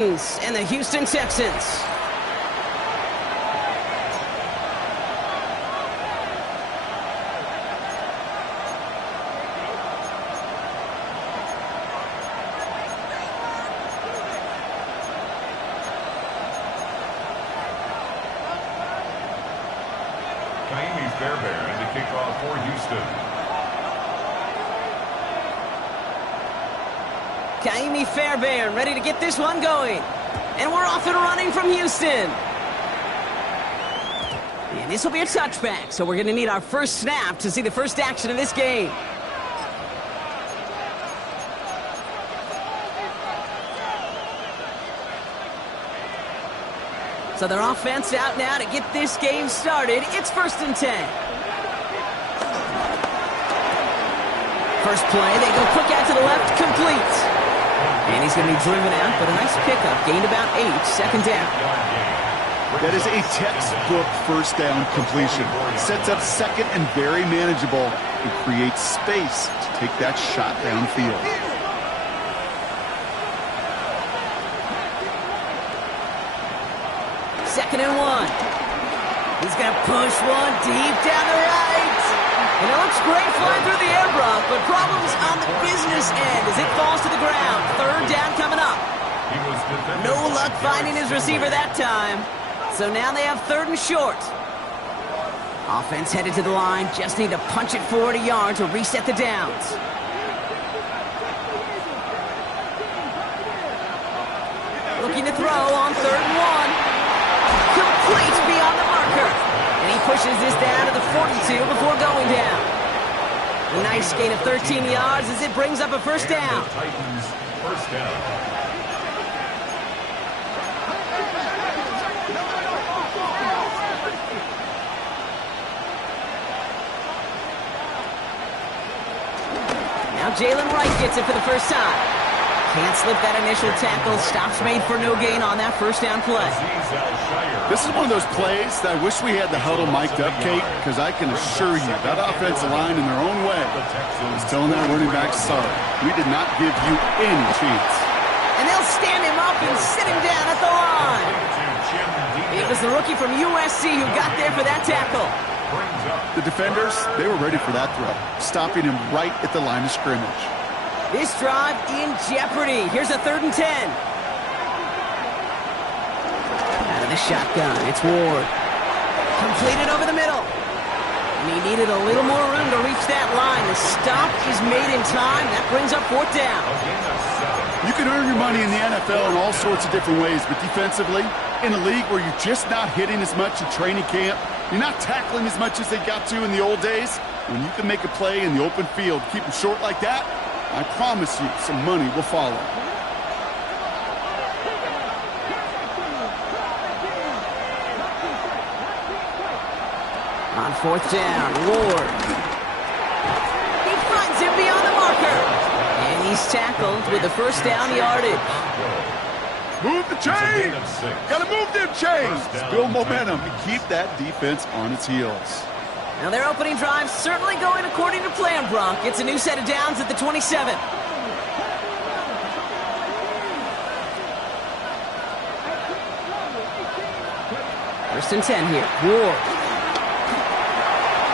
And the Houston Texans. Ka'imi Fairbairn to kick off for Houston. Ka'imi Fairbairn ready to get this one going. And we're off and running from Houston. And this will be a touchback, so we're going to need our first snap to see the first action of this game. So their offense out now to get this game started. It's 1st and 10. First play, they go quick out to the left, complete. And he's going to be driven out, but a nice pickup. Gained about 8, 2nd down. That is a textbook first down completion. Sets up second and very manageable and creates space to take that shot downfield. Second and 1. He's going to push one deep down the right. And it looks great flying through the air, Brock, but problems on the business end as it falls to the ground. 3rd down coming up. No luck finding his receiver that time. So now they have 3rd and short. Offense headed to the line. Just need to punch it forward a yard to reset the downs. Looking to throw on 3rd and 1. Complete beyond the marker. And he pushes this down to the 42 before going down. A nice gain of 13 yards as it brings up a first down. Titans first down. Now Jalen Wright gets it for the first time. Can't slip that initial tackle. Stops made for no gain on that first down play. This is one of those plays that I wish we had the huddle mic'd up, Kate, because I can assure you that offensive line in their own way is telling that running back, sorry, we did not give you any chance. And they'll stand him up and sit him down at the line. It was the rookie from USC who got there for that tackle. The defenders, they were ready for that throw, stopping him right at the line of scrimmage. This drive in jeopardy. Here's a 3rd and 10. Out of the shotgun, it's Ward. Completed over the middle. And he needed a little more room to reach that line. The stop is made in time. That brings up 4th down. You can earn your money in the NFL in all sorts of different ways, but defensively, in a league where you're just not hitting as much in training camp, you're not tackling as much as they got to in the old days, when you can make a play in the open field, keep them short like that, I promise you some money will follow. On 4th down, Ward. He finds him beyond the marker. And he's tackled with the first down yardage. Move the chains! Gotta move them chains! Build momentum and keep that defense on its heels. Now their opening drive certainly going according to plan, Brock. It's a new set of downs at the 27. 1st and 10 here. Ward.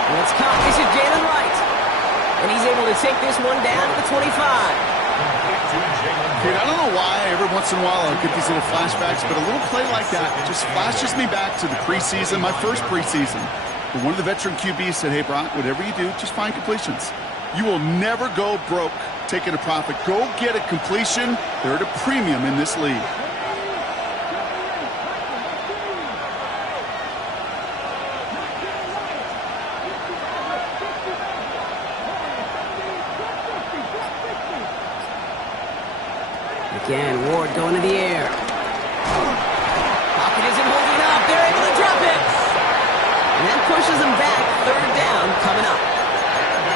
And it's caught. This is Jalen Wright. And he's able to take this one down to the 25. Dude, I don't know why every once in a while I'll get these little flashbacks, but a little play like that just flashes me back to the preseason, my first preseason. But one of the veteran QBs said, hey, Brock, whatever you do, just find completions. You will never go broke taking a profit. Go get a completion. They're at a premium in this league. Again, Ward going to the air. Pocket isn't holding up. They're able to drop it. And that pushes them back. 3rd down coming up.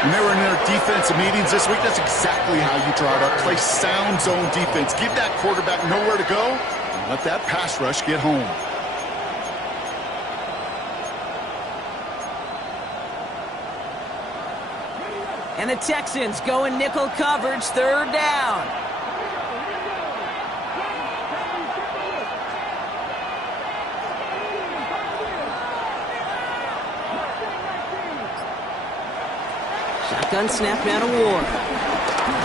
When they were in their defensive meetings this week, that's exactly how you draw it up. Play sound zone defense. Give that quarterback nowhere to go and let that pass rush get home. And the Texans go in nickel coverage. 3rd down. Shotgun snap now to Ward.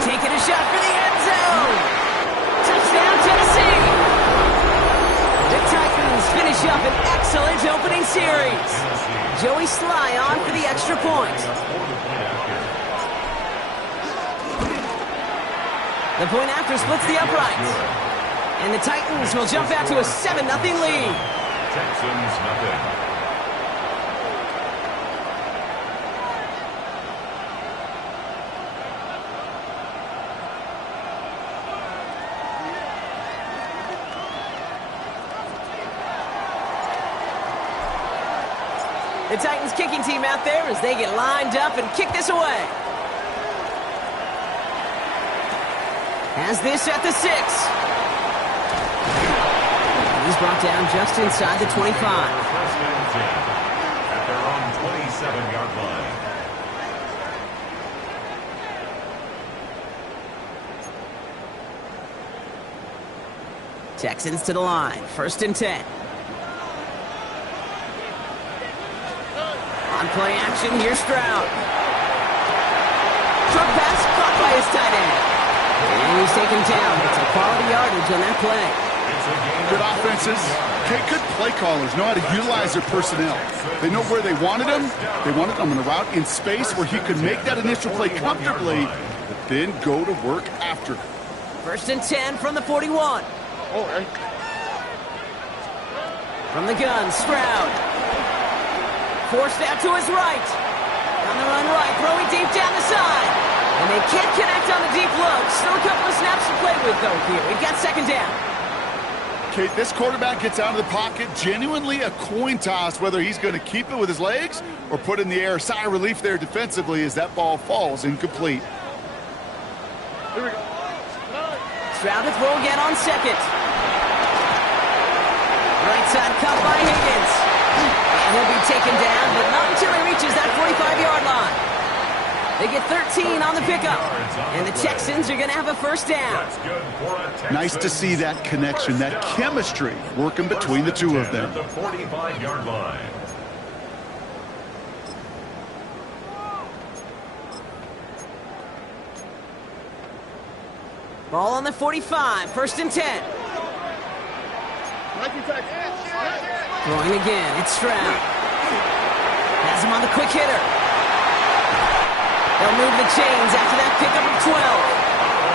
Taking a shot for the end zone. Touchdown, Tennessee. The Titans finish up an excellent opening series. Joey Sly on for the extra point. The point after splits the uprights. And the Titans will jump out to a 7-0 lead. Texans nothing. The Titans kicking team out there as they get lined up and kick this away. Has this at the 6. He's brought down just inside the 25. First and 10 at their own 27-yard line. Texans to the line. First and 10. On play action, here's Stroud. Short pass caught by his tight end. And he's taken down. It's a quality yardage on that play. Good offenses. Okay, good play callers know how to utilize their personnel. They know where they wanted him. They wanted him in a route in space where he could make that initial play comfortably, but then go to work after. First and 10 from the 41. From the gun, Stroud. Forced out to his right. On the run right, throwing deep down the side. And they can't connect on the deep look. Still a couple of snaps to play with, though, here. We've got second down. Okay, this quarterback gets out of the pocket. Genuinely a coin toss whether he's going to keep it with his legs or put it in the air. Sigh of relief there defensively as that ball falls incomplete. Here we go. Stroud to throw again on second. Right side cut by Higgins. And he'll be taken down, but not until he reaches that 45-yard line. They get 13 on the pickup, and the Texans are going to have a first down. Nice to see that connection, that chemistry working between the two of them. The 45-yard line. Ball on the 45, first and 10. Throwing again, it's Stroud. Has him on the quick hitter. They'll move the chains after that pickup of 12.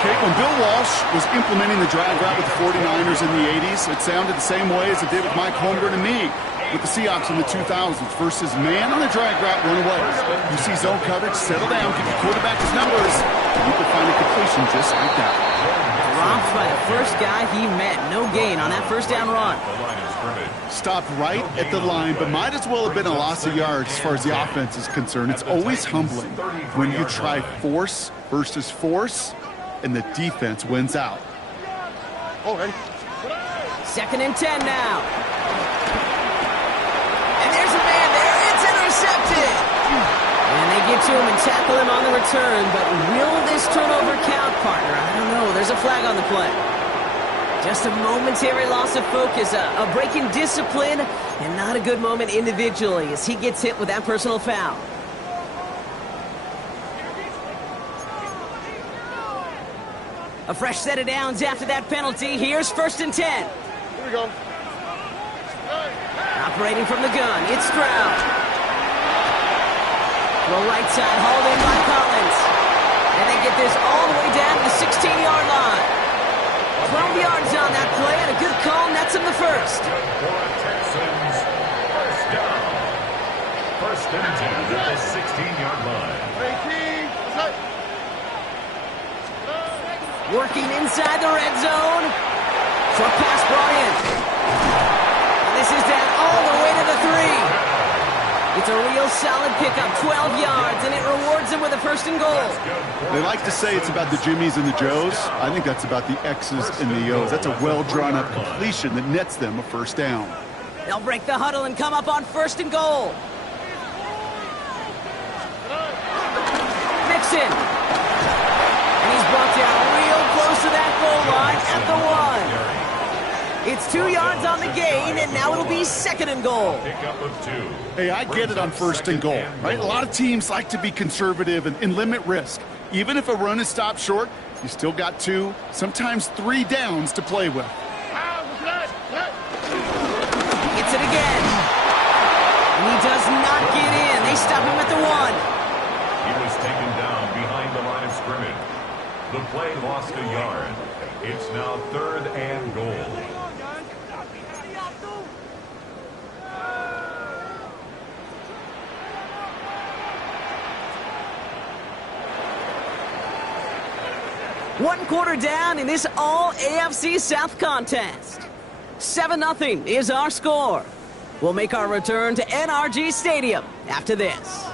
Okay, when Bill Walsh was implementing the drag route with the 49ers in the 80s, it sounded the same way as it did with Mike Holmgren and me with the Seahawks in the 2000s versus man on the drag route, run away. You see zone coverage, settle down, give the quarterback his numbers, and you can find a completion just like that. Dropped by the first guy he met. No gain on that first down run. Stopped right at the line, but might as well have been a loss of yards as far as the offense is concerned. It's always humbling when you try force versus force, and the defense wins out. Second and 10 now. And there's a man there. It's intercepted. And they get to him and tackle him on the return, but will this turnover count, partner? I don't know. There's a flag on the play. Just a momentary loss of focus, a break in discipline, and not a good moment individually as he gets hit with that personal foul. A fresh set of downs after that penalty. Here's first and 10. Here we go. Operating from the gun, it's Stroud. Throw right side, hauled in by Collins. And they get this all the way down to the 16-yard line. 12 yards on that play, and a good call nets him the first. Texans, first down. First and 10 at the 16-yard line. Working inside the red zone. Short pass brought in. And this is down all the way to the 3. It's a real solid pickup, 12 yards, and it rewards him with a first and goal. They like to say it's about the Jimmies and the Joes. I think that's about the X's and the O's. That's a well-drawn-up completion that nets them a first down. They'll break the huddle and come up on first and goal. Mixon. And he's brought down real close to that goal line at the 1. It's 2 yards on the gain, and now it'll be 2nd and goal. Pickup of 2. Hey, I get it on 1st and goal, right? A lot of teams like to be conservative and limit risk. Even if a run is stopped short, you still got 2, sometimes 3 downs to play with. Gets it again. And he does not get in. They stop him at the 1. He was taken down behind the line of scrimmage. The play lost a yard. It's now 3rd and goal. One quarter down in this all-AFC South contest. 7-0 is our score. We'll make our return to NRG Stadium after this.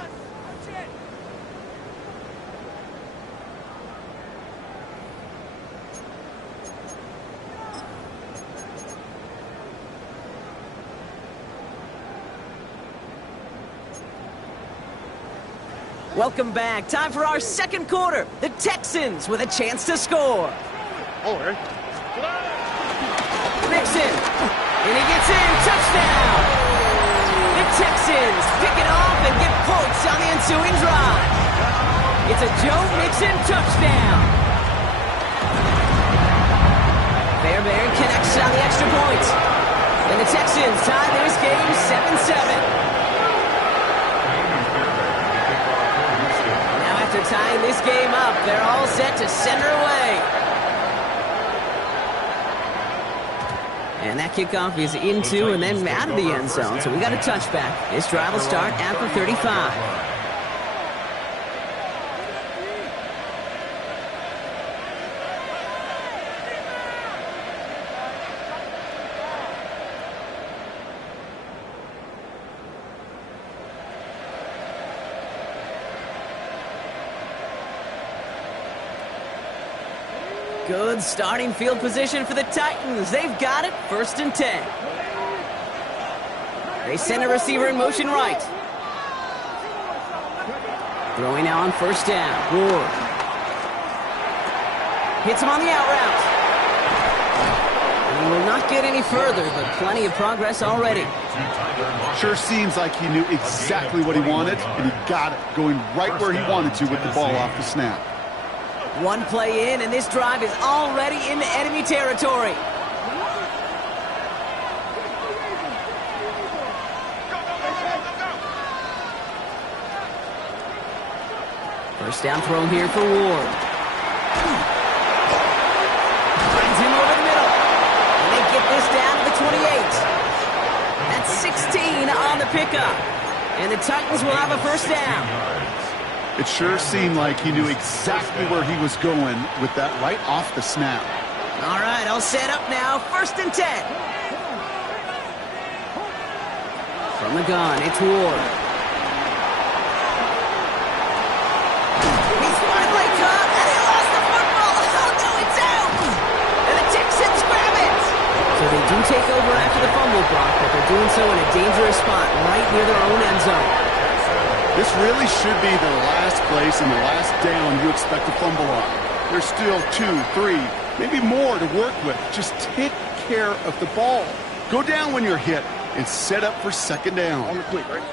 Welcome back. Time for our 2nd quarter. The Texans with a chance to score. Mixon. And he gets in. Touchdown. The Texans pick it off and get points on the ensuing drive. It's a Joe Mixon touchdown. Fairbairn connects on the extra point. And the Texans tie this game 7-7. After tying this game up, they're all set to send her away. And that kickoff is into and then out of the end zone, so we got a touchback. This drive will start at the 35. Good starting field position for the Titans. They've got it, 1st and 10. They send a receiver in motion right. Throwing now on 1st down. Ward. Hits him on the out route. And he will not get any further, but plenty of progress already. Sure seems like he knew exactly what he wanted, and he got it, going right where he wanted to with the ball off the snap. One play in, and this drive is already into enemy territory. First down throw here for Ward. Finds him over the middle. And they get this down to the 28. That's 16 on the pickup. And the Titans will have a 1st down. It sure seemed like he knew exactly where he was going with that right off the snap. All right, all set up now. 1st and 10. From the gun, it's Ward. He's finally caught, and he lost the football. Oh, no, it's out. And the Texans grab it. So they do take over after the fumble block, but they're doing so in a dangerous spot right near their own end zone. This really should be the last place and the last down you expect to fumble on. There's still 2, 3, maybe more to work with. Just take care of the ball. Go down when you're hit and set up for 2nd down. On the plate, right?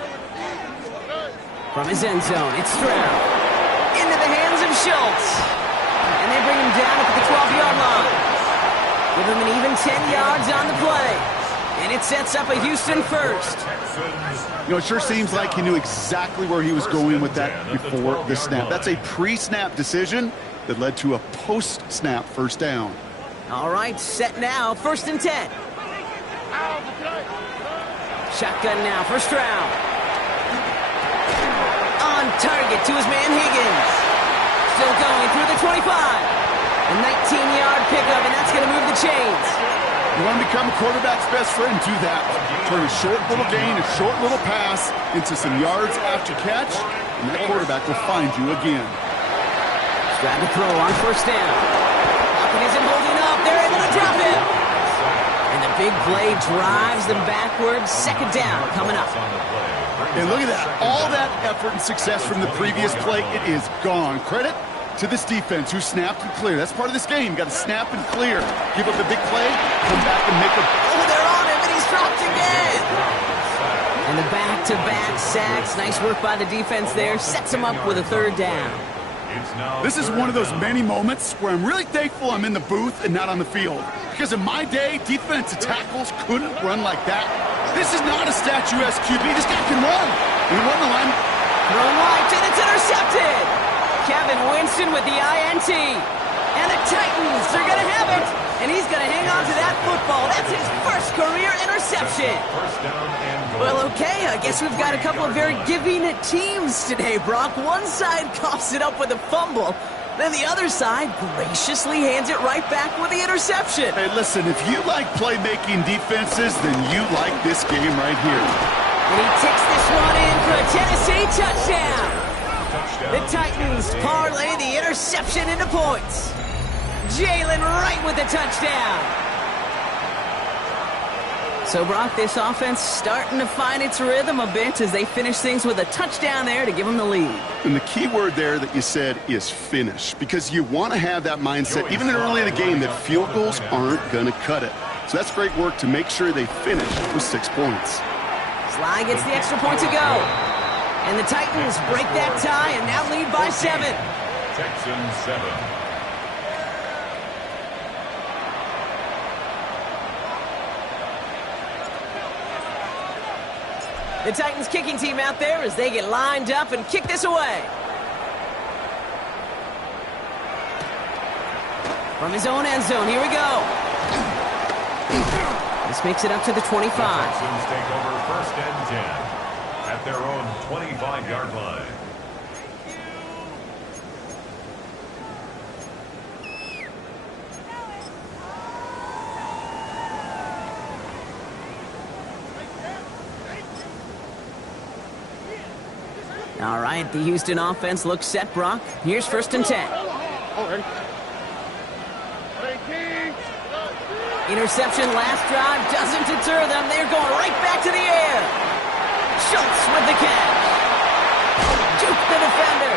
From his end zone, it's Stroud. Into the hands of Schultz. And they bring him down at the 12-yard line. Give him an even 10 yards on the play. And it sets up a Houston 1st. You know, it sure seems like he knew exactly where he was going with that before the snap. That's a pre-snap decision that led to a post-snap 1st down. All right, set now, 1st and 10. Shotgun now for Stroud. On target to his man Higgins. Still going through the 25. A 19-yard pickup, and that's going to move the chains. You want to become a quarterback's best friend, do that. Turn a short little gain, a short little pass into some yards after catch, and that quarterback will find you again. Stroud to throw on 1st down. Pocket isn't holding up. They're able to drop him. And the big play drives them backwards. 2nd down coming up. And look at that. All that effort and success from the previous play, it is gone. Credit to this defense who snapped and clear. That's part of this game. You got to snap and clear. Give up a big play, come back and make a... Oh, they're on him, and he's dropped again. And the back-to-back sacks. Nice work by the defense there. Sets him up with a third down. This is one of those many moments where I'm really thankful I'm in the booth and not on the field. Because in my day, defensive tackles couldn't run like that. This is not a statuesque QB. This guy can run. He run the line. Thrown right, and it's intercepted. Kevin Winston with the INT. And the Titans are going to have it. And he's going to hang on to that football. That's his first career interception. Well, okay, I guess we've got a couple of very giving teams today, Brock. One side coughs it up with a fumble. Then the other side graciously hands it right back with the interception. Hey, listen, if you like playmaking defenses, then you like this game right here. And he ticks this one in for a Tennessee touchdown. The Titans parlay the interception into points. Jalen Wright with the touchdown. So, Brock, this offense starting to find its rhythm a bit as they finish things with a touchdown there to give them the lead. And the key word there that you said is finish, because you want to have that mindset, even early in the game, that field goals aren't going to cut it. So that's great work to make sure they finish with 6 points. Sly gets the extra point to go. And the Titans break that tie and now lead by 7. Texans 7. The Titans kicking team out there as they get lined up and kick this away. From his own end zone, here we go. This makes it up to the 25. The Texans take over 1st and 10 at their own 25-yard line. All right, the Houston offense looks set, Brock. Here's 1st and 10. Interception last drive doesn't deter them. They're going right back to the air. Schultz with the catch. Juke the defender.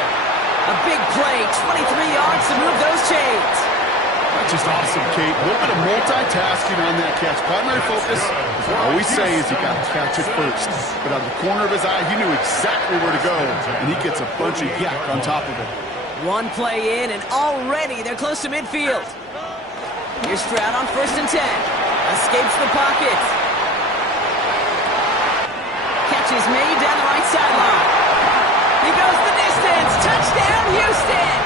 A big play, 23 yards to move those chains. That's just awesome, Kate. A little bit of multitasking on that catch. Primary focus, as I always say, is you got to catch it first. But out of the corner of his eye, he knew exactly where to go, and he gets a bunch of yak on top of it. One play in, and already they're close to midfield. Here's Stroud on 1st and 10. Escapes the pocket. Catch is made down the right sideline. He goes the distance. Touchdown, Houston!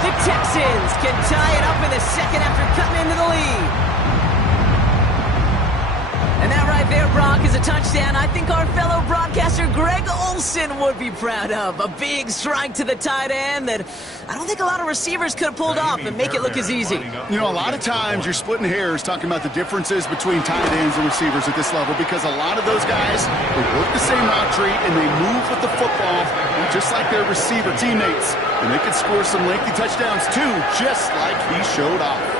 The Texans can tie it up in the 2nd after cutting into the lead. And that right there, Brock, is a touchdown I think our fellow broadcaster Greg Olsen would be proud of. A big strike to the tight end that I don't think a lot of receivers could have pulled off and make it look as easy. You know, a lot of times you're splitting hairs talking about the differences between tight ends and receivers at this level, because a lot of those guys, they work the same route tree and they move with the football just like their receiver teammates. And they can score some lengthy touchdowns too, just like he showed off.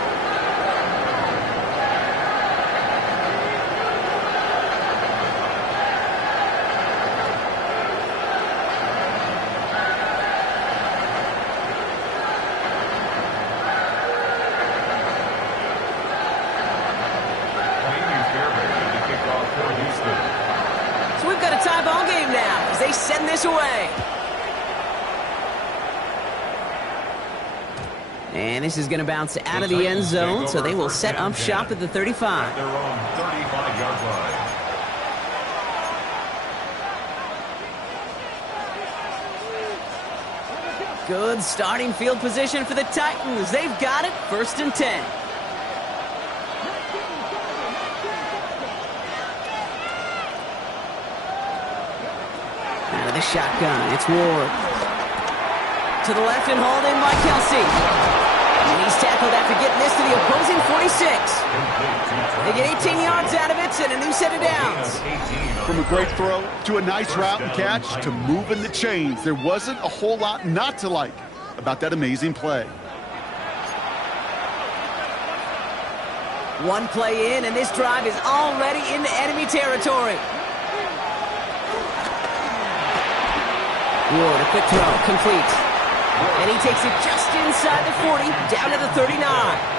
Send this away. And this is going to bounce out of the end zone, so they will set up shop at the 35. Their own 35-yard line. Good starting field position for the Titans. They've got it, 1st and 10. The shotgun, it's Ward. To the left and hauled in by Kelsey. And he's tackled after getting this to the opposing 46. They get 18 yards out of it and a new set of downs. From a great throw to a nice route and catch to moving the chains, there wasn't a whole lot not to like about that amazing play. One play in, and this drive is already into enemy territory. Ward, a quick throw, complete. And he takes it just inside the 40, down to the 39.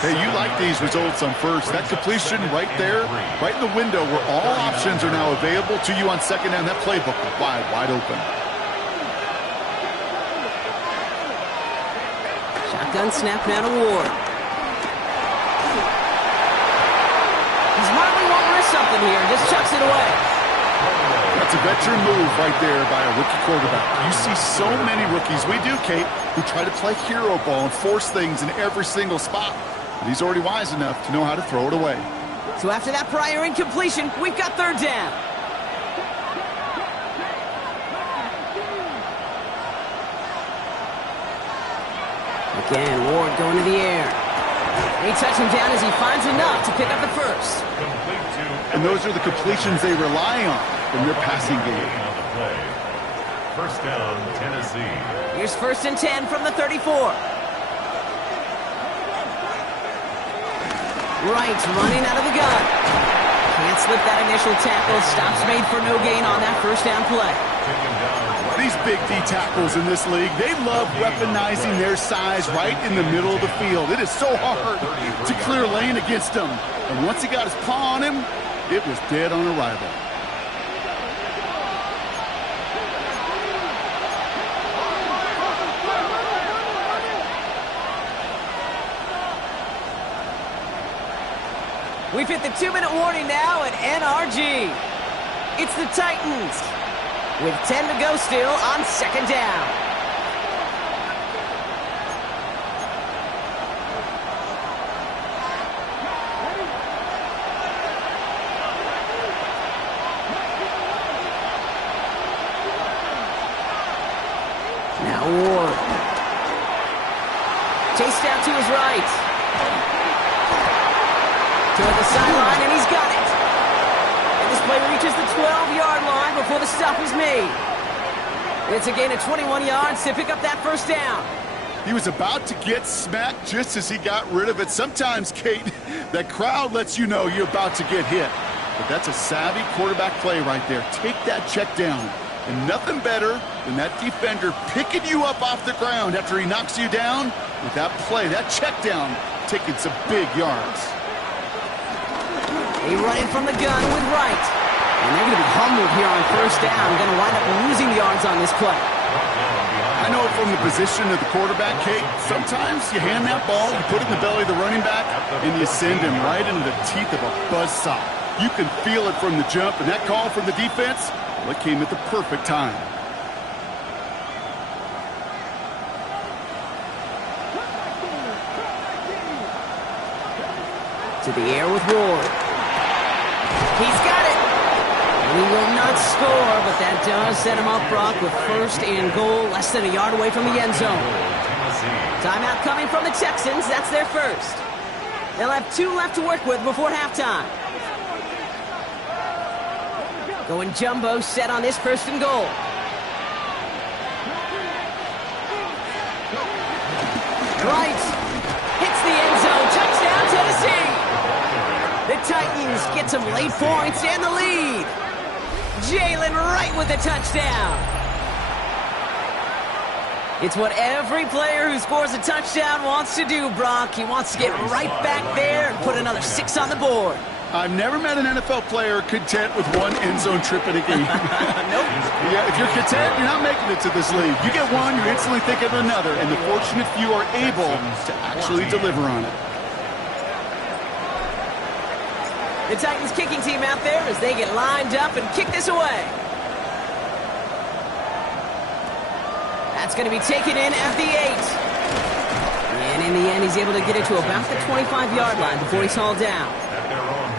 Hey, you like these results on first. That completion right there, right in the window where all options are now available to you on second down. That playbook is wide open. Shotgun snap now to Ward. He smartly won't risk something here. Just chucks it away. That's a veteran move right there by a rookie quarterback. You see so many rookies, we do, Kate, who try to play hero ball and force things in every single spot. But he's already wise enough to know how to throw it away. So after that prior incompletion, we've got third down. Again, Ward going to the air. They touch him down as he finds enough to pick up the first. And those are the completions they rely on in their passing game. First down, Tennessee. Here's 1st and 10 from the 34. Wright running out of the gun. Can't slip that initial tackle. Stops made for no gain on that first down play. These big D tackles in this league, they love weaponizing their size right in the middle of the field. It is so hard to clear lane against them. And once he got his paw on him, it was dead on arrival. We've hit the 2-minute warning now at NRG. It's the Titans with 10 to go still on second down. Now Ward. Chased down to his right. Toward the sideline, and he's got it. And this play reaches the 12-yard line before the stop is made. It's a gain of 21 yards to pick up that first down. He was about to get smacked just as he got rid of it. Sometimes, Kate, that crowd lets you know you're about to get hit. But that's a savvy quarterback play right there. Take that check down. And nothing better than that defender picking you up off the ground after he knocks you down with that play, that check down, taking some big yards. He running from the gun with Wright. And they're going to be humbled here on first down. Going to wind up losing yards on this play. I know from the position of the quarterback, Kate, sometimes you hand that ball, you put it in the belly of the running back, and you send him right into the teeth of a buzzsaw. You can feel it from the jump, and that call from the defense, well, it came at the perfect time. To the air with Ward. He's got it. And he will not score, but that does set him up, Brock, with 1st and goal, less than a yard away from the end zone. Timeout coming from the Texans. That's their first. They'll have 2 left to work with before halftime. Going jumbo set on this 1st and goal. Right. Hits the end zone. Touchdown, Tennessee. The Titans get some late points and the lead. Jalen Wright with the touchdown. It's what every player who scores a touchdown wants to do, Brock. He wants to get right back there and put another 6 on the board. I've never met an NFL player content with one end zone trip in a game. Nope. Yeah, if you're content, you're not making it to this league. You get one, you instantly think of another, and the fortunate few are able to actually deliver on it. The Titans kicking team out there as they get lined up and kick this away. That's going to be taken in at the 8. And in the end, he's able to get it to about the 25-yard line before he's hauled down. At their own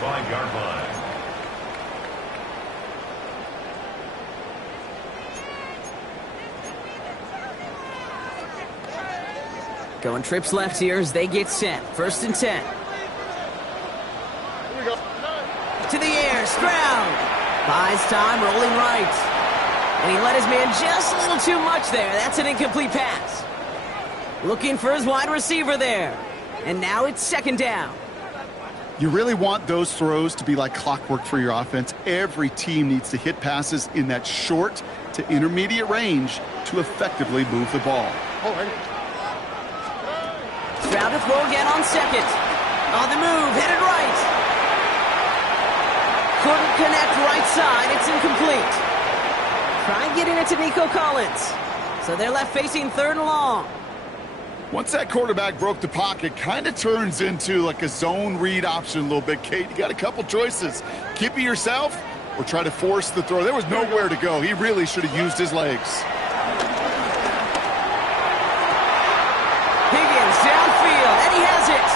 25-yard line. Going trips left here as they get set. 1st and 10. To the air, Stroud. Buys time, rolling right. And he let his man just a little too much there. That's an incomplete pass. Looking for his wide receiver there. And now it's 2nd down. You really want those throws to be like clockwork for your offense. Every team needs to hit passes in that short to intermediate range to effectively move the ball. Stroud to throw again on second. On the move, headed right. Couldn't connect right side. It's incomplete. Try getting it to Nico Collins. So they're left facing 3rd and long. Once that quarterback broke the pocket, kind of turns into like a zone read option a little bit, Kate. You got a couple choices. Keep it yourself or try to force the throw. There was nowhere to go. He really should have used his legs. Higgins downfield, and he has it.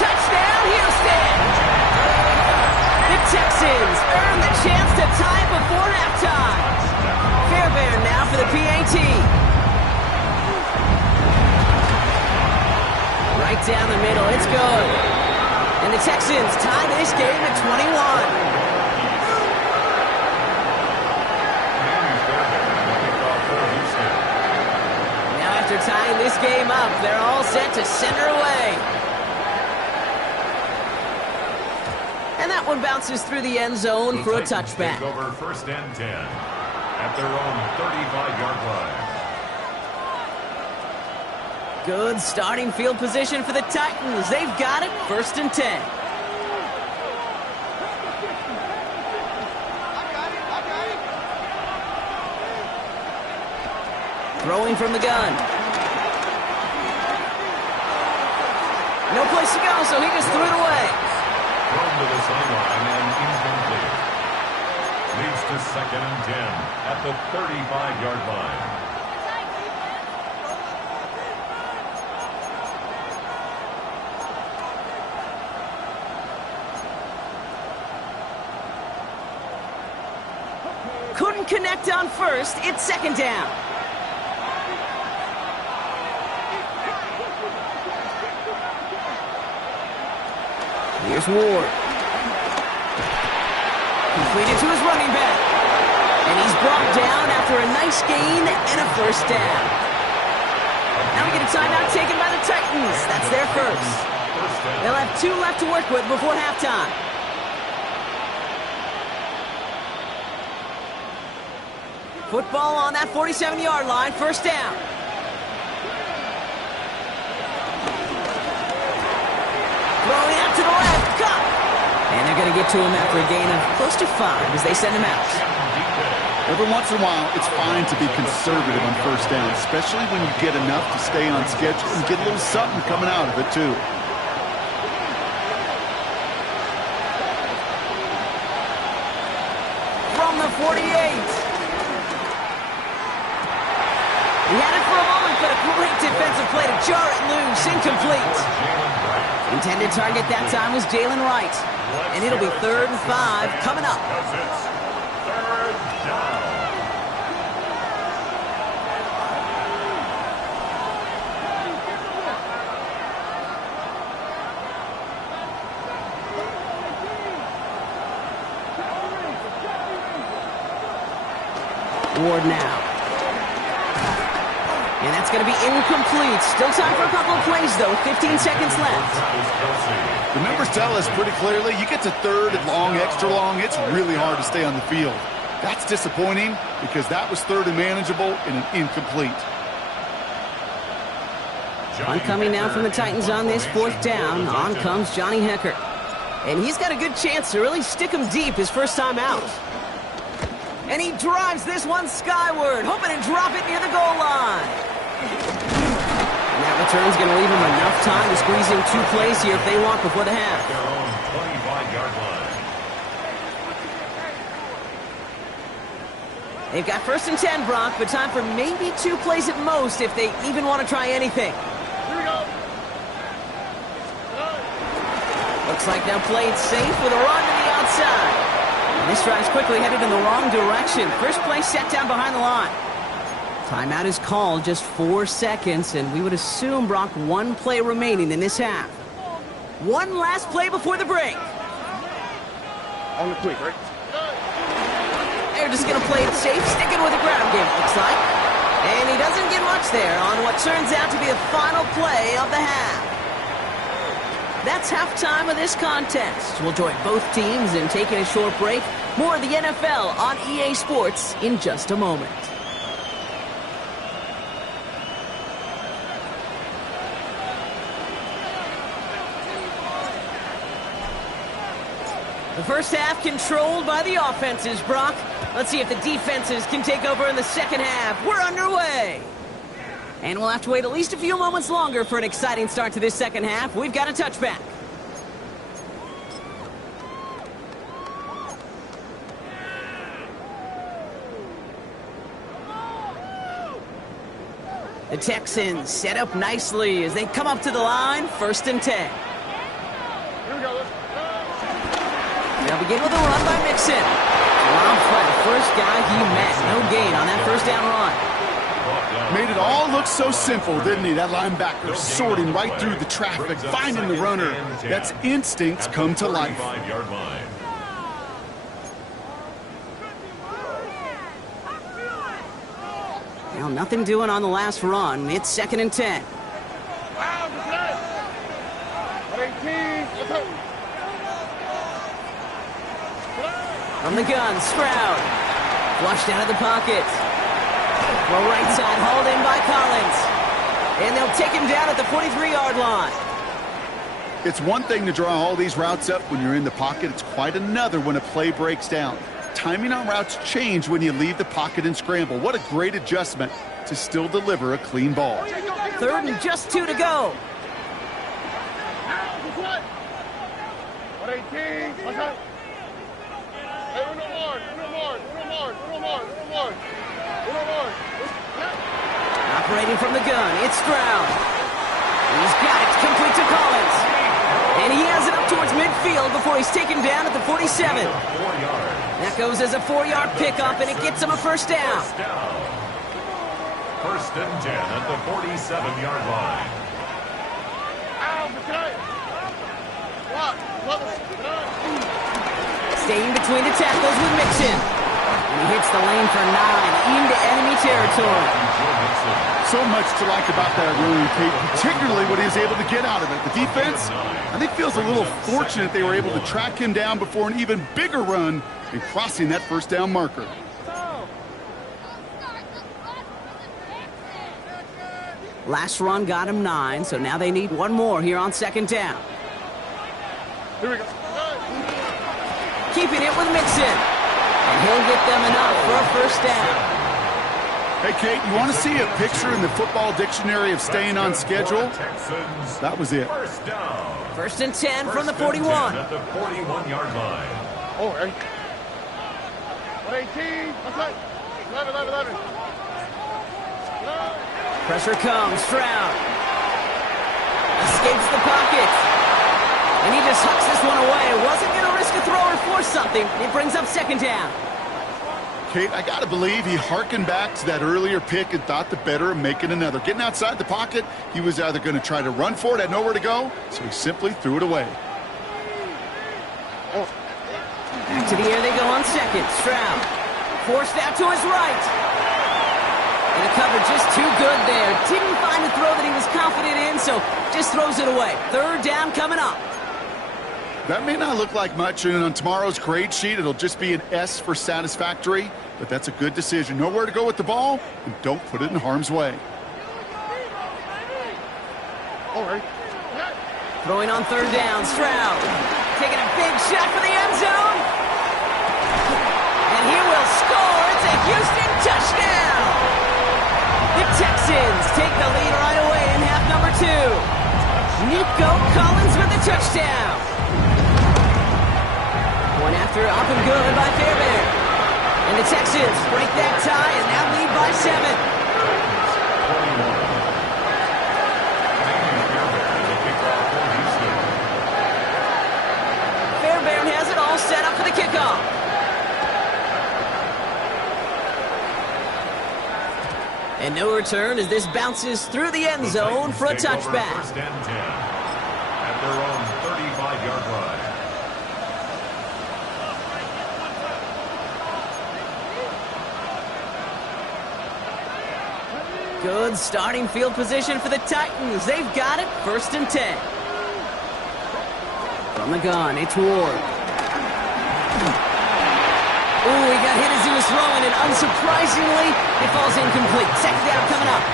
Touchdown, Houston! The Texans earn the chance to tie it before halftime. Fairbairn now for the PAT. Right down the middle, it's good. And the Texans tie this game at 21. Now after tying this game up, they're all set to send her away. And that one bounces through the end zone for a touchback. Take over 1st and 10 at their own 35-yard line. Good starting field position for the Titans. They've got it, 1st and 10. Throwing from the gun. No place to go, so he just threw it away. Thrown to the sideline and incomplete. Leads to 2nd and 10 at the 35-yard line. Couldn't connect on first. It's 2nd down. Here's Ward. Completed to his running back. And he's brought down after a nice gain and a 1st down. Now we get a timeout taken by the Titans. That's their first. They'll have 2 left to work with before halftime. Football on that 47-yard line, 1st down. Throwing out to the left, cut. And they're going to get to him after a gain of close to 5 as they send him out. Every once in a while, it's fine to be conservative on 1st down, especially when you get enough to stay on schedule and get a little something coming out of it, too. From the 48. He had it for a moment, but a great defensive play to jar it loose. Incomplete. Intended target that time was Jalen Wright. And it'll be 3rd and 5 coming up. Ward now. And that's going to be incomplete. Still time for a couple of plays, though. 15 seconds left. The numbers tell us pretty clearly, you get to 3rd and long, extra long, it's really hard to stay on the field. That's disappointing because that was 3rd and manageable and an incomplete. Coming now from the Titans on this 4th down. On comes Johnny Hekker. And he's got a good chance to really stick him deep his first time out. And he drives this one skyward, hoping to drop it near the goal line. And that return's going to leave him enough time to squeeze in 2 plays here if they want before the half. Their own 25-yard line. They've got 1st and 10, Brock, but time for maybe 2 plays at most if they even want to try anything. Here we go. Looks like they'll play it safe with a run to the outside. And this drive's quickly headed in the wrong direction. First play set down behind the line. Timeout is called, just 4 seconds, and we would assume, Brock, 1 play remaining in this half. 1 last play before the break. On the quick, right? They're just going to play it safe, sticking with the ground game, looks like. And he doesn't get much there on what turns out to be the final play of the half. that's halftime of this contest. We'll join both teams in taking a short break. More of the NFL on EA Sports in just a moment. The first half controlled by the offenses, Brock. Let's see if the defenses can take over in the second half. We're underway. And we'll have to wait at least a few moments longer for an exciting start to this second half. We've got a touchback. The Texans set up nicely as they come up to the line, 1st and 10. Here we go. They'll begin with a run by Mixon. Dropped by the first guy he met. No gain on that first down run. Made it all look so simple, didn't he? That linebacker sorting right through the traffic, finding the runner. That's instincts come to life. 5-yard line. Well, nothing doing on the last run. It's 2nd and 10. Wow, good play. 18. Let's go. From the gun, Stroud. Flushed out of the pocket. Well, right side, hauled in by Collins. And they'll take him down at the 43-yard line. It's one thing to draw all these routes up when you're in the pocket. It's quite another when a play breaks down. Timing on routes change when you leave the pocket and scramble. What a great adjustment to still deliver a clean ball. 3rd and just 2 to go. 18. Let's go. Hey, uno more. Operating from the gun, it's Stroud. He's got it, complete to Collins. And he has it up towards midfield before he's taken down at the 47. 4 yards. That goes as a 4-yard pickup, and it gets him a first down. 1st and 10 at the 47-yard line. Staying between the tackles with Mixon. And he hits the lane for 9 into enemy territory. So much to like about that run, Kate, particularly what he was able to get out of it. The defense, I think, feels a little fortunate they were able to track him down before an even bigger run and crossing that first down marker. Last run got him 9, so now they need one more here on 2nd down. Here we go. Keeping it with Mixon. And he'll get them enough for a first down. Hey, Kate, you want to see a picture in the football dictionary of staying on schedule? That was it. 1st down. 1st and 10 from the 41. At the 41-yard line. Oh, hey. 18. Let's go. 11. Pressure comes. Stroud escapes the pocket. And he just hucks this one away. Wasn't going to risk a throw or force something. It brings up 2nd down. Kate, I got to believe he hearkened back to that earlier pick and thought the better of making another. Getting outside the pocket, he was either going to try to run for it, had nowhere to go, so he simply threw it away. Back to the air they go on 2nd. Stroud forced out to his right. And the cover just too good there. Didn't find a throw that he was confident in, so just throws it away. 3rd down coming up. That may not look like much, and on tomorrow's grade sheet, it'll just be an S for satisfactory, but that's a good decision. Know where to go with the ball, and don't put it in harm's way. All right. Throwing on 3rd down, Stroud taking a big shot for the end zone. And he will score. It's a Houston touchdown. The Texans take the lead right away in half number 2. Nico Collins with the touchdown. One after up and good by Fairbairn. And the Texans break that tie and now lead by 7. Fairbairn has it all set up for the kickoff. And no return as this bounces through the end zone for a touchback. 1st and 10 at their own 35-yard line. Good starting field position for the Titans. They've got it, 1st and 10. From the gun, it's Ward. Ooh, he got hit as he was throwing, and unsurprisingly, it falls incomplete. Second down coming up.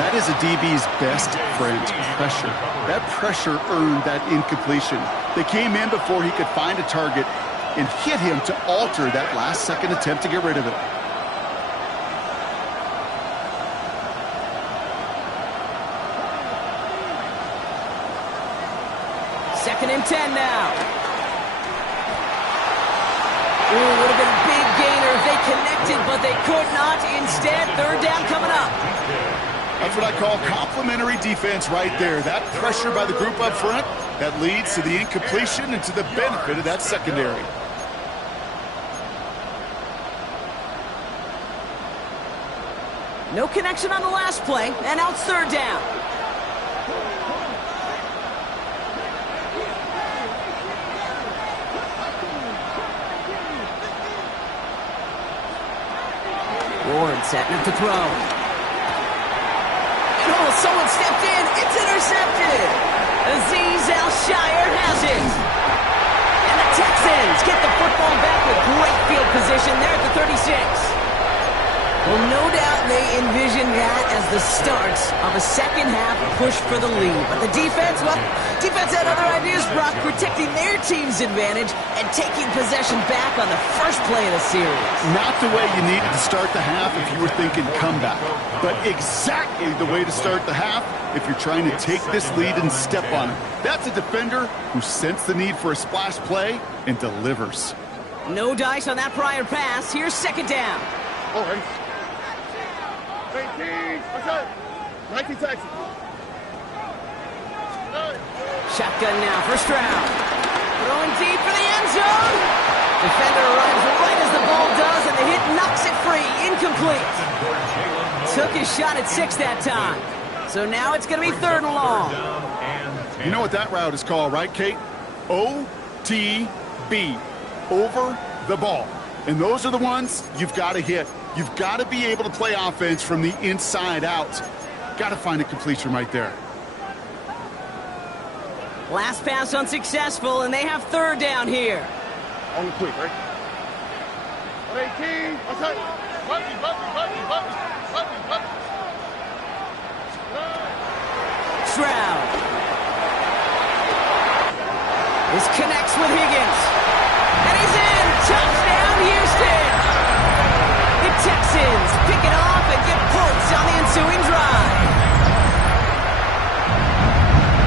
That is a DB's best friend, pressure. That pressure earned that incompletion. They came in before he could find a target and hit him to alter that last-second attempt to get rid of it. Second and 10 now. Ooh, would have been a big gainer if they connected, but they could not. Instead, third down coming up. That's what I call complimentary defense right there. That pressure by the group up front, that leads to the incompletion and to the benefit of that secondary. No connection on the last play, and now it's third down. Ward setting up to throw. Oh, someone stepped in. It's intercepted. Azeez Al-Shaair has it. And the Texans get the football back with great field position there at the 36. Well, no doubt they envisioned that as the start of a second-half push for the lead. But the defense, well, defense had other ideas, Brock, protecting their team's advantage and taking possession back on the first play of the series. Not the way you needed to start the half if you were thinking comeback, but exactly the way to start the half if you're trying to take this lead and step on it. That's a defender who sensed the need for a splash play and delivers. No dice on that prior pass. Here's second down. All right. 19, okay. 19 Texans. Shotgun now for Stroud. Throwing deep for the end zone. Defender arrives right as the ball does, and the hit knocks it free. Incomplete. Took his shot at 6 that time. So now it's going to be third and long. You know what that route is called, right, Kate? OTB. Over the ball. And those are the ones you've got to hit. You've got to be able to play offense from the inside out. Got to find a completion right there. Last pass unsuccessful, and they have third down here. On the quick, right? 18, okay. Button. Stroud. This connects with Higgins. And he's in. Touchdown, Houston. The Texans pick it off and get points on the ensuing drive.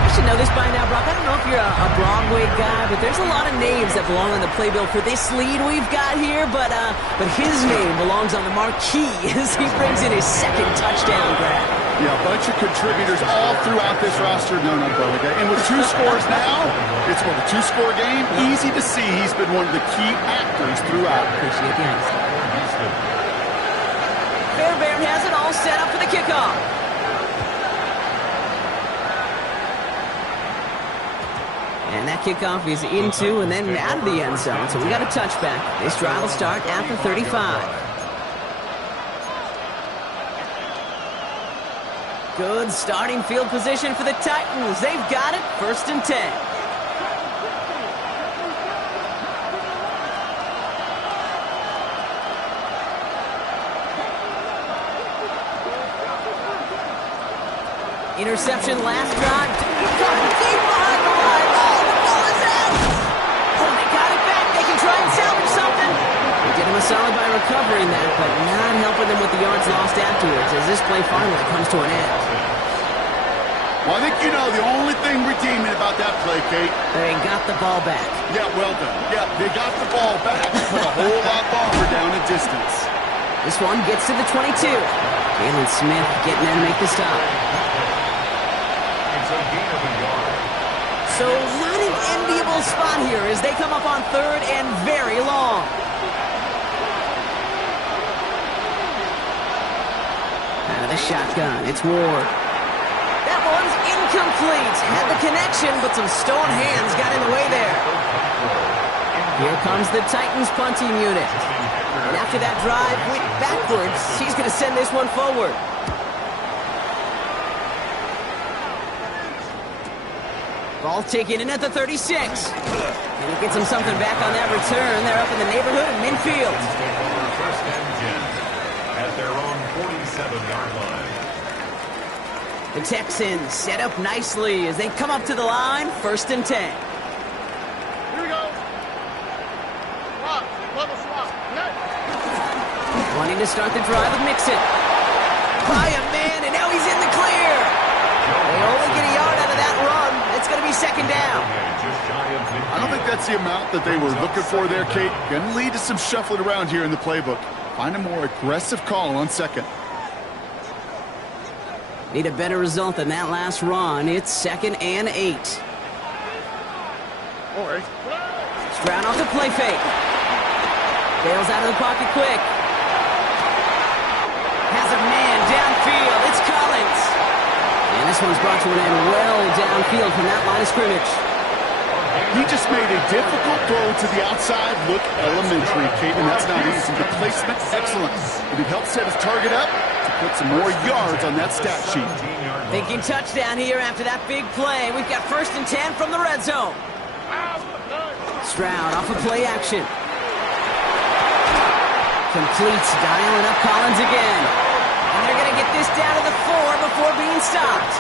I should know this by now, Brock. I don't know if you're a Broadway guy, but there's a lot of names that belong on the playbill for this lead we've got here, but his name belongs on the marquee as he brings in his second touchdown grab. Yeah, a bunch of contributors all throughout this roster. No, not Broadway. And with 2 scores now, it's what, a 2-score game? Easy to see he's been one of the key actors throughout. Appreciate the answer. Fairbairn has it all set up for the kickoff. And that kickoff is into and then out of the end zone. So we got a touchback. This drive will start at the 35. Good starting field position for the Titans. They've got it. First and 10. Interception last drive. Deep behind the line. Oh, the ball is out. Oh, they got it back. They can try and salvage something. They did him a solid by recovering that, but not helping them with the yards lost afterwards as this play finally comes to an end. Well, I think you know the only thing redeeming about that play, Kate. They got the ball back. Yeah, well done. Yeah, they got the ball back, but a whole lot longer down in distance. This one gets to the 22. Jalen Smith getting there to make the stop. It's a gain of a yard. So not an enviable spot here as they come up on third and very long. Out of the shotgun, it's Ward. That one's incomplete. Had the connection, but some stone hands got in the way there. Here comes the Titans punting unit. And after that drive went backwards, he's going to send this one forward. Ball taken in at the 36. And he gets him something back on that return. They're up in the neighborhood of midfield. First and 10 at their own 47-yard line. The Texans set up nicely as they come up to the line. First and 10. Here we go. Swap. Level swap. Net. Wanting to start the drive with Mixon. By a man, and now he's in the clear. They only get a yard out of that run. It's going to be second down. I don't think that's the amount that they were looking for there, Kate. Going to lead to some shuffling around here in the playbook. Find a more aggressive call on second. Need a better result than that last run. It's second and 8. All right. Stroud off the play fake. Bails out of the pocket quick. Has a man downfield. It's Collins. And this one's brought to an end well downfield from that line of scrimmage. He just made a difficult throw to the outside. Look elementary, Kate, and that's not easy. The placement, excellent. But he helped set his target up to put some more yards on that stat sheet. Thinking touchdown here after that big play. We've got first and 10 from the red zone. Stroud off of play action. Completes, dialing up Collins again. And they're going to get this down to the 4 before being stopped.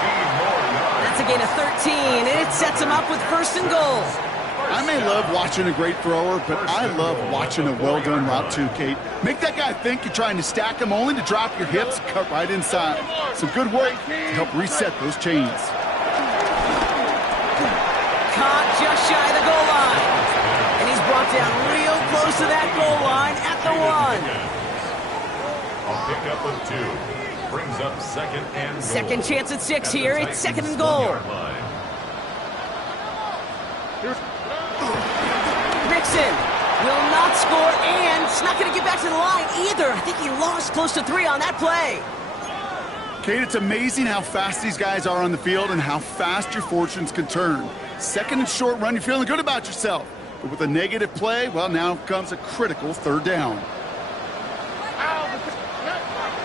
That's a gain of 13, and it sets them up with first and goal. I may love watching a great thrower, but I love watching a well-done route too, Kate. Make that guy think you're trying to stack him only to drop your hips, cut right inside. Some good work to help reset those chains. Caught just shy of the goal line. And he's brought down real close to that goal line at the 1. A pickup of 2. Brings up second and goal. Second chance at 6 here. It's second and goal. Mixon will not score, and it's not going to get back to the line either. I think he lost close to 3 on that play. Kate, it's amazing how fast these guys are on the field and how fast your fortunes can turn. Second and short run, you're feeling good about yourself. But with a negative play, well, now comes a critical third down.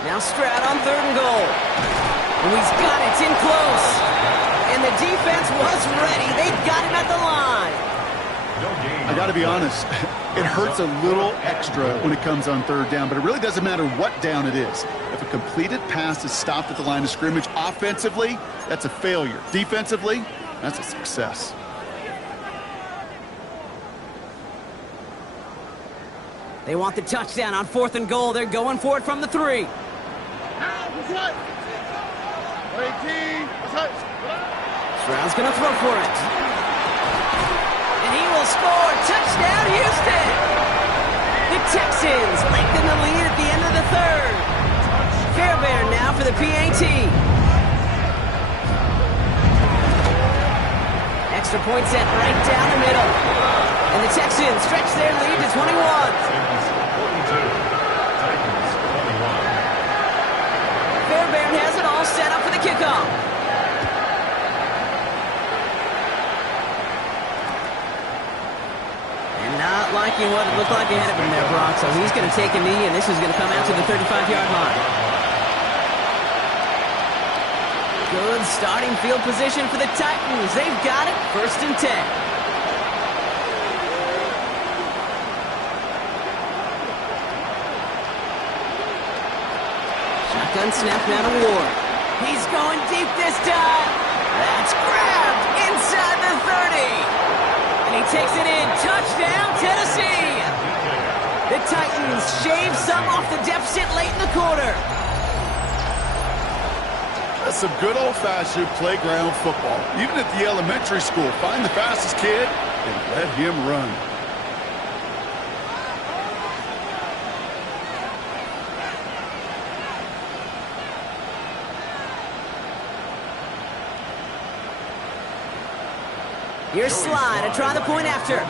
Now Stroud on third and goal. And he's got it. It's in close. And the defense was ready. They got him at the line. I got to be honest, it hurts a little extra when it comes on third down, but it really doesn't matter what down it is. If a completed pass is stopped at the line of scrimmage, offensively, that's a failure. Defensively, that's a success. They want the touchdown on fourth and goal. They're going for it from the 3. Stroud's going to throw for it. And he will score. Touchdown, Houston! The Texans lengthen the lead at the end of the 3rd. Fairbairn now for the PAT. Extra point set right down the middle. And the Texans stretch their lead to 21. Fairbairn has it all set up for the kickoff. And not liking what it looked like ahead of him there, Brock. So he's going to take a knee, and this is going to come out to the 35-yard line. Good starting field position for the Titans. They've got it. First and 10. Shotgun snap now to Ward. He's going deep this time. That's grabbed inside the 30. And he takes it in. Touchdown, Tennessee. The Titans shave some off the deficit late in the quarter. That's some good old-fashioned playground football. Even at the elementary school, find the fastest kid and let him run. Here's Slide to try the point after.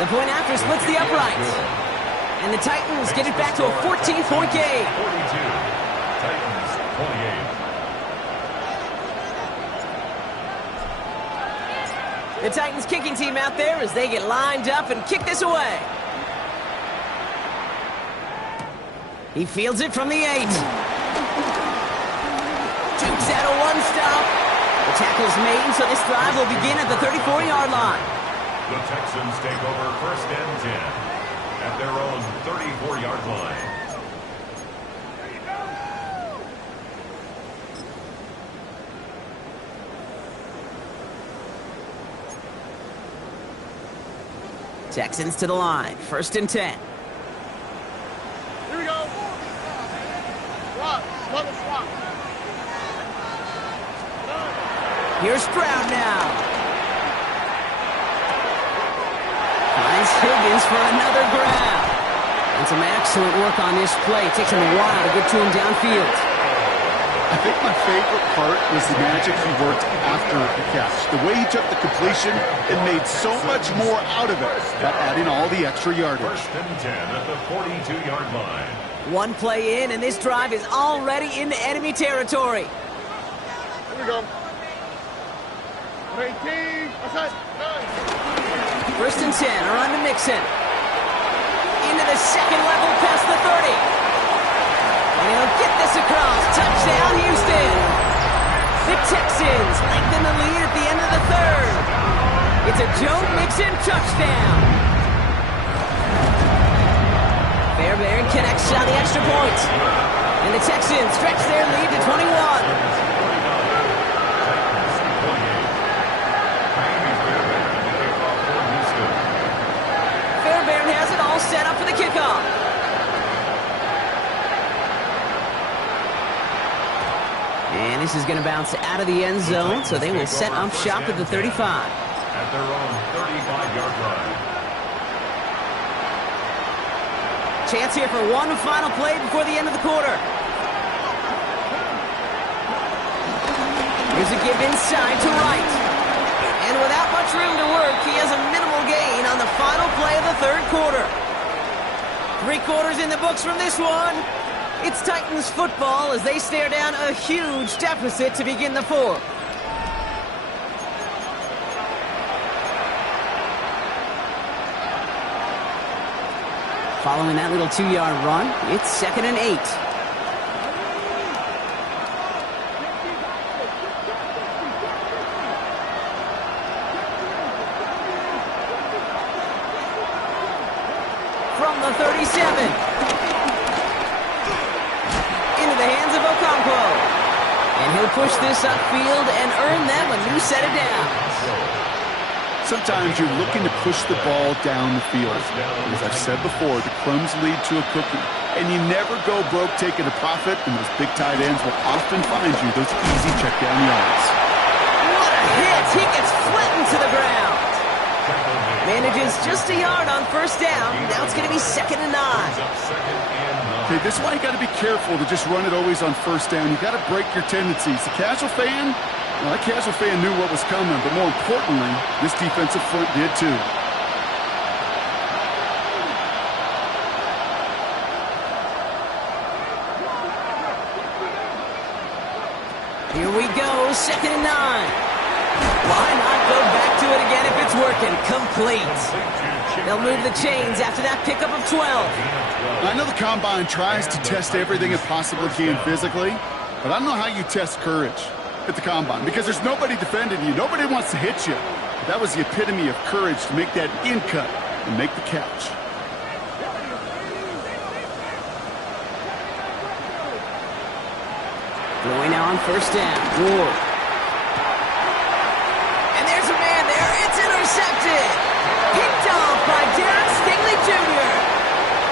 The point after splits the uprights. And the Titans get it back to a 14-point game. 42. Titans 28. The Titans kicking team out there as they get lined up and kick this away. He fields it from the 8. tackle's made, so this drive will begin at the 34-yard line. The Texans take over 1st and 10 at their own 34-yard line. Texans to the line. 1st and 10. Here we go. Swap. Another swap. Here's Stroud now. Finds Higgins for another grab. And some excellent work on this play. It takes him a while to get to him downfield. I think my favorite part was the magic he worked after the catch. The way he took the completion and made so much more out of it by adding all the extra yardage. 1st and 10 at the 42-yard line. One play in, and this drive is already into enemy territory. Here we go. 18. Outside. 1st and 10, around to Mixon. Into the second level past the 30. And he'll get this across. Touchdown, Houston. The Texans lengthen the lead at the end of the 3rd. It's a Joe Mixon touchdown. Fairbairn connects on the extra point. And the Texans stretch their lead to 21. Fairbairn has it all set up for the kickoff. And this is going to bounce out of the end zone, so they will set up shop at the 35. At their own 35-yard line. Chance here for one final play before the end of the quarter. Here's a give inside to right. And without much room to work, he has a minimal gain on the final play of the 3rd quarter. 3 quarters in the books from this one. It's Titans football as they stare down a huge deficit to begin the 4th. Following that little 2-yard run, it's 2nd and 8. From the 37. Into the hands of Okonkwo. And he'll push this upfield and earn them a new set of downs. Sometimes you're looking to push the ball down the field. As I've said before, the crumbs lead to a cookie. And you never go broke taking a profit, and those big tight ends will often find you those easy check down yards. What a hit! He gets flattened to the ground. Manages just a yard on 1st down. Now it's going to be 2nd and 9. Okay, this is why you got to be careful to just run it always on 1st down. You got to break your tendencies. The casual fan, well, that casual fan knew what was coming, but more importantly, this defensive front did too. Here we go, 2nd and 9. Why not go back to it again if it's working? Complete. They'll move the chains after that pickup of 12. I know the Combine tries to test everything it possibly can physically, but I don't know how you test courage at the Combine because there's nobody defending you. Nobody wants to hit you. But that was the epitome of courage to make that in cut and make the catch. Throwing now on 1st down. Ward. And there's a man there. It's intercepted. Picked off by Darren Stingley Jr.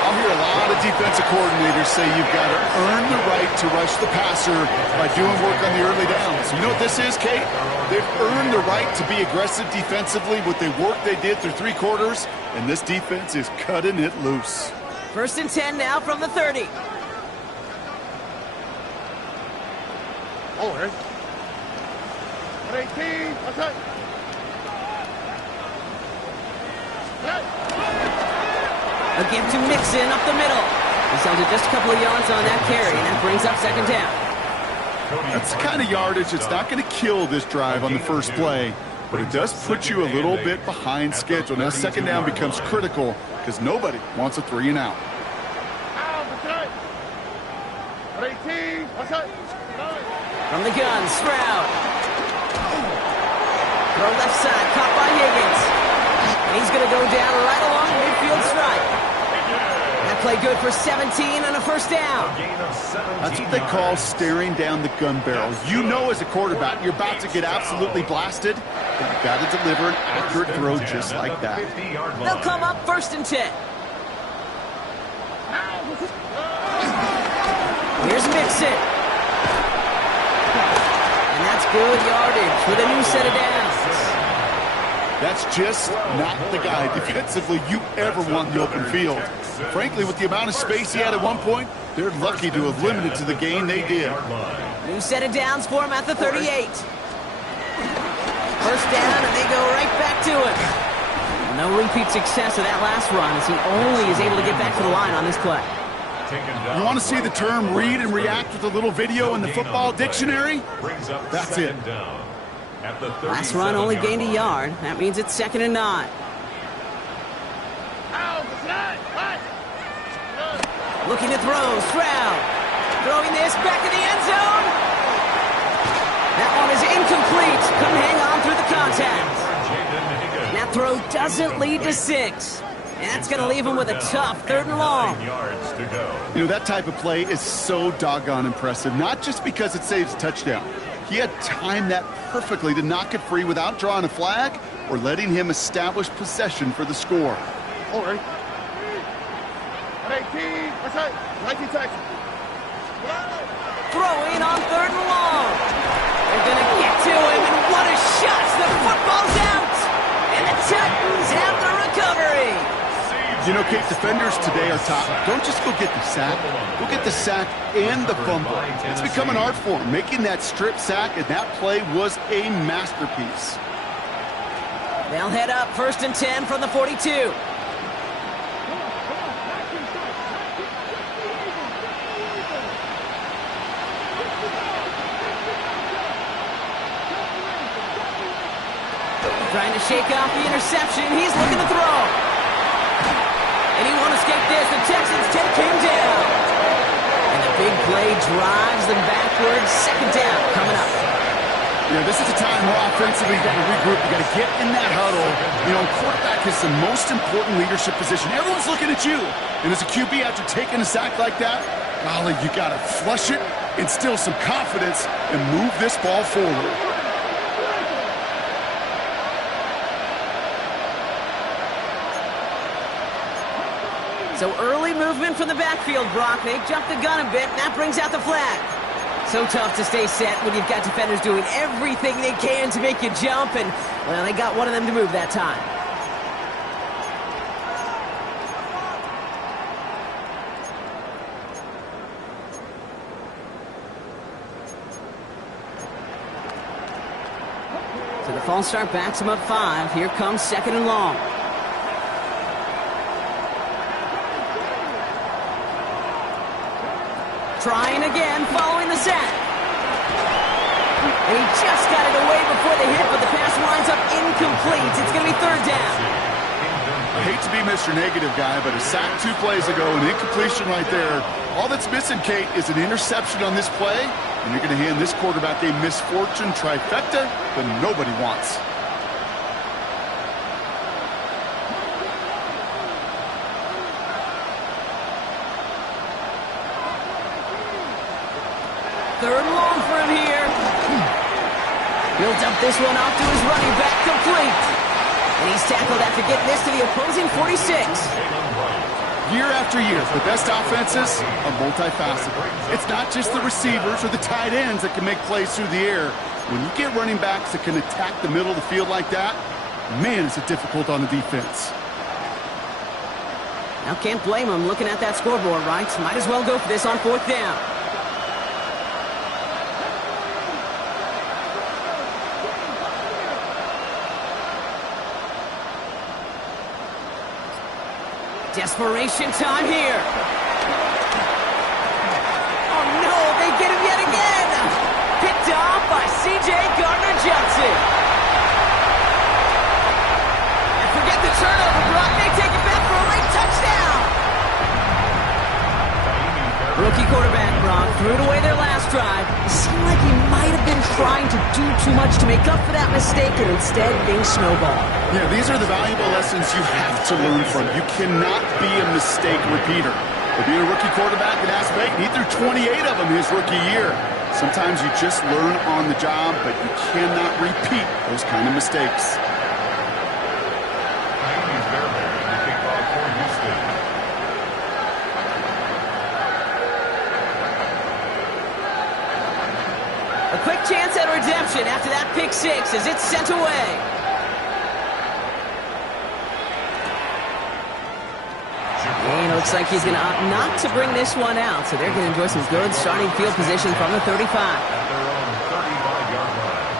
I'll hear a lot of defensive coordinators say you've got to earn the right to rush the passer by doing work on the early downs. You know what this is, Kate? They've earned the right to be aggressive defensively with the work they did through 3 quarters, and this defense is cutting it loose. 1st and 10 now from the 30. Oh, right. 18. Outside. A give to Mixon up the middle. He's held it just a couple of yards on that carry, and that brings up 2nd down. That's the kind of yardage that's not going to kill this drive on the first play, but it does put you a little bit behind schedule. Now 2nd down becomes critical because nobody wants a 3 and out. From the gun, Stroud. Throw left side, caught by Higgins. And he's going to go down right along the midfield stripe. That play good for 17 on a first down. That's what they call staring down the gun barrel. You know as a quarterback, you're about to get absolutely blasted, but you've got to deliver an accurate throw just like that. They'll come up 1st and 10. Here's Mixon. And that's good yardage with a new set of downs. That's just not the guy defensively you ever want in the open field. Frankly, with the amount of space he had at one point, they're lucky to have limited to the gain they did. New set of downs for him at the 38. First down, and they go right back to it. No repeat success of that last run as he only is able to get back to the line on this play. You want to see the term read and react with a little video in the football dictionary? That's it. Last run only gained a yard. That means it's 2nd and 9. Looking to throw, Stroud. Throwing this back in the end zone. That one is incomplete. Couldn't hang on through the contact. And that throw doesn't lead to 6. And that's going to leave him with a tough 3rd and long. You know, that type of play is so doggone impressive, not just because it saves a touchdown. He had timed that perfectly to knock it free without drawing a flag or letting him establish possession for the score. Throwing on 3rd and long. They're going to get to him, and what a shot! The football's out! And the Titans have the recovery! You know, Kate, defenders today are taught, don't just go get the sack. Go get the sack and the fumble. It's become an art form, making that strip sack, and that play was a masterpiece. They'll head up 1st and 10 from the 42. Trying to shake off the interception. He's looking to throw. And he won't escape this. The Texans take him down. And the big play drives them backwards. 2nd down coming up. Yeah, this is a time where offensively you got to regroup. You got to get in that huddle. You know, quarterback is the most important leadership position. Everyone's looking at you. And as a QB, after taking a sack like that, golly, you got to flush it, instill some confidence, and move this ball forward. So early movement from the backfield, Brock. They jumped the gun a bit, and that brings out the flag. So tough to stay set when you've got defenders doing everything they can to make you jump, and, well, they got one of them to move that time. So the false start backs him up 5. Here comes 2nd and long. Trying again, following the sack. And he just got it away before the hit, but the pass winds up incomplete. It's going to be 3rd down. I hate to be Mr. Negative guy, but a sack 2 plays ago, an incompletion right there. All that's missing, Kate, is an interception on this play, and you're going to hand this quarterback a misfortune trifecta that nobody wants. Third and long for him here. He'll dump this one off to his running back, complete. And he's tackled after getting this to the opposing 46. Year after year, the best offenses are multifaceted. It's not just the receivers or the tight ends that can make plays through the air. When you get running backs that can attack the middle of the field like that, man, is it difficult on the defense. Now can't blame him looking at that scoreboard, right? Might as well go for this on 4th down. Desperation time here. Oh, no, they get him yet again. Picked off by C.J. Gardner-Johnson. And forget the turnover, Brock. They take it back for a late touchdown. Rookie quarterback, Brock, threw it away their last drive. It seemed like he might have been trying to do too much to make up for that mistake, and instead things snowball. Yeah, these are the valuable lessons you have to learn from. You cannot be a mistake repeater. But being a rookie quarterback at App State, he threw 28 of them his rookie year. Sometimes you just learn on the job, but you cannot repeat those kind of mistakes. Chinese Bearberry to kick off for Houston. A quick chance at redemption after that pick six as it's sent away. And it looks like he's going to opt not to bring this one out, so they're going to enjoy some good starting field position from the 35. At their own 35-yard line.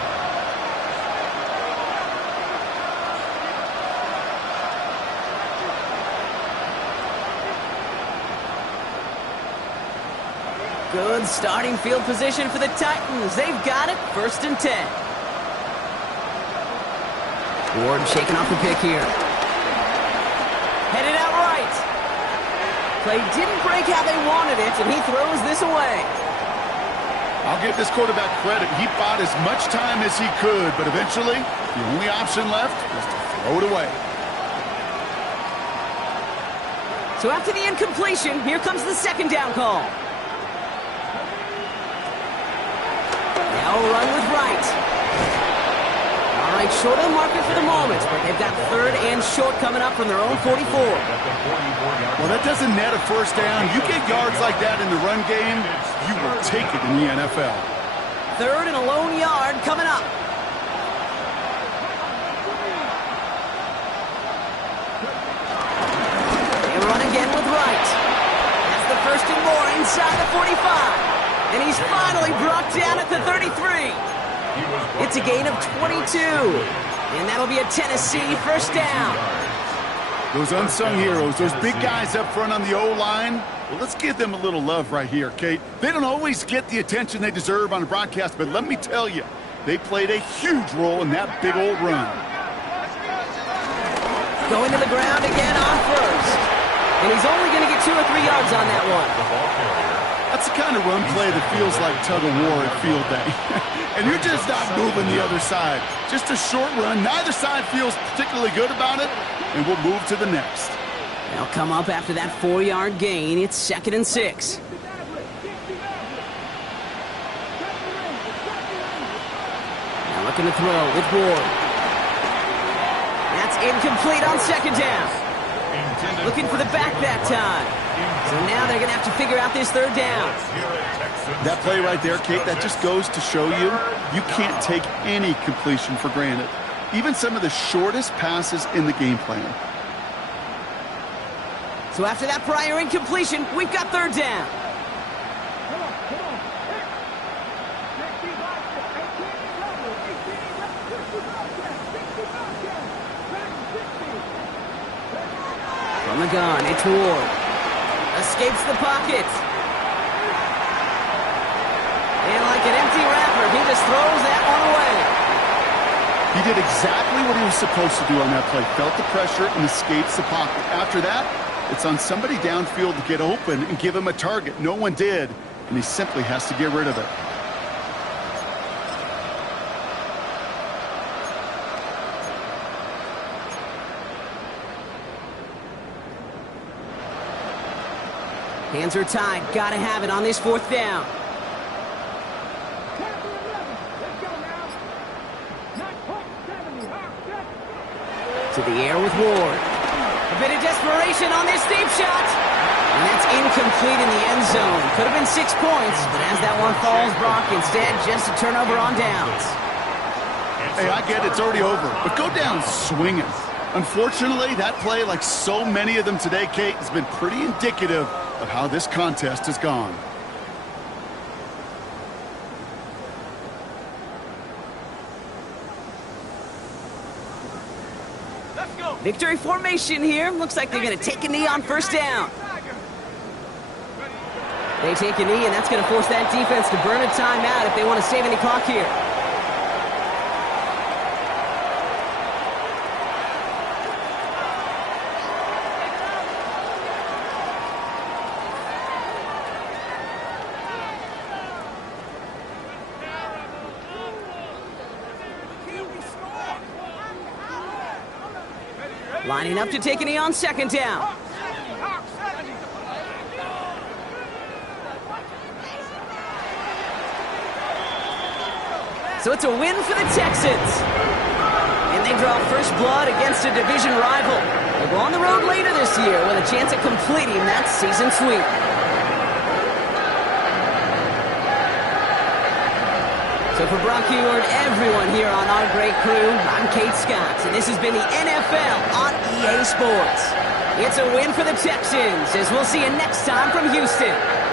Good starting field position for the Titans. They've got it, 1st and 10. Ward shaking off the pick here. Headed out right. Play didn't break how they wanted it, and he throws this away. I'll give this quarterback credit. He bought as much time as he could, but eventually, the only option left was to throw it away. So after the incompletion, here comes the 2nd down call. Now run with right. All right, short of the market for the moment, but they've got 3rd and short coming up from their own 44. Well, that doesn't net a 1st down. You get yards like that in the run game, you will take it in the NFL. 3rd and a lone yard coming up. They run again with right. That's the 1st and more inside the 45. And he's finally brought down at the 33. It's a gain of 22. And that'll be a Tennessee 1st down. Those unsung heroes, those big guys up front on the O-line, well, let's give them a little love right here, Kate. They don't always get the attention they deserve on a broadcast, but let me tell you, they played a huge role in that big old run. Going to the ground again on 1st. And he's only going to get 2 or 3 yards on that one. That's the kind of run play that feels like tug-of-war at field day. And you're just not moving the other side. Just a short run. Neither side feels particularly good about it, and we'll move to the next. They'll come up after that 4-yard gain. It's 2nd and 6. Now looking to throw with Ward. That's incomplete on 2nd down. Looking for the back that time. So now they're going to have to figure out this 3rd down. That play right there, Kate, that just goes to show you, you can't take any completion for granted. Even some of the shortest passes in the game plan. So after that prior incompletion, we've got 3rd down. From the gun, it's Ward. Escapes the pocket. And like an empty wrapper, he just throws that one away. He did exactly what he was supposed to do on that play. Felt the pressure and escapes the pocket. After that, it's on somebody downfield to get open and give him a target. No one did, and he simply has to get rid of it. Hands are tied. Gotta have it on this 4th down. To the air with Ward. A bit of desperation on this deep shot. And that's incomplete in the end zone. Could have been 6 points, but as that one falls, Brock, instead just a turnover on downs. Hey, I get it, it's already over, but go down swinging. Unfortunately, that play, like so many of them today, Kate, has been pretty indicative of how this contest has gone. Victory formation here. Looks like they're going to take a knee on 1st down. They take a knee, and that's going to force that defense to burn a timeout if they want to save any clock here. Lining up to take a knee on second down. So it's a win for the Texans. And they draw first blood against a division rival. They'll go on the road later this year with a chance at completing that season sweep. So for Brock Huard, everyone here on our great crew, I'm Kate Scott, and this has been the NFL on EA Sports. It's a win for the Texans, as we'll see you next time from Houston.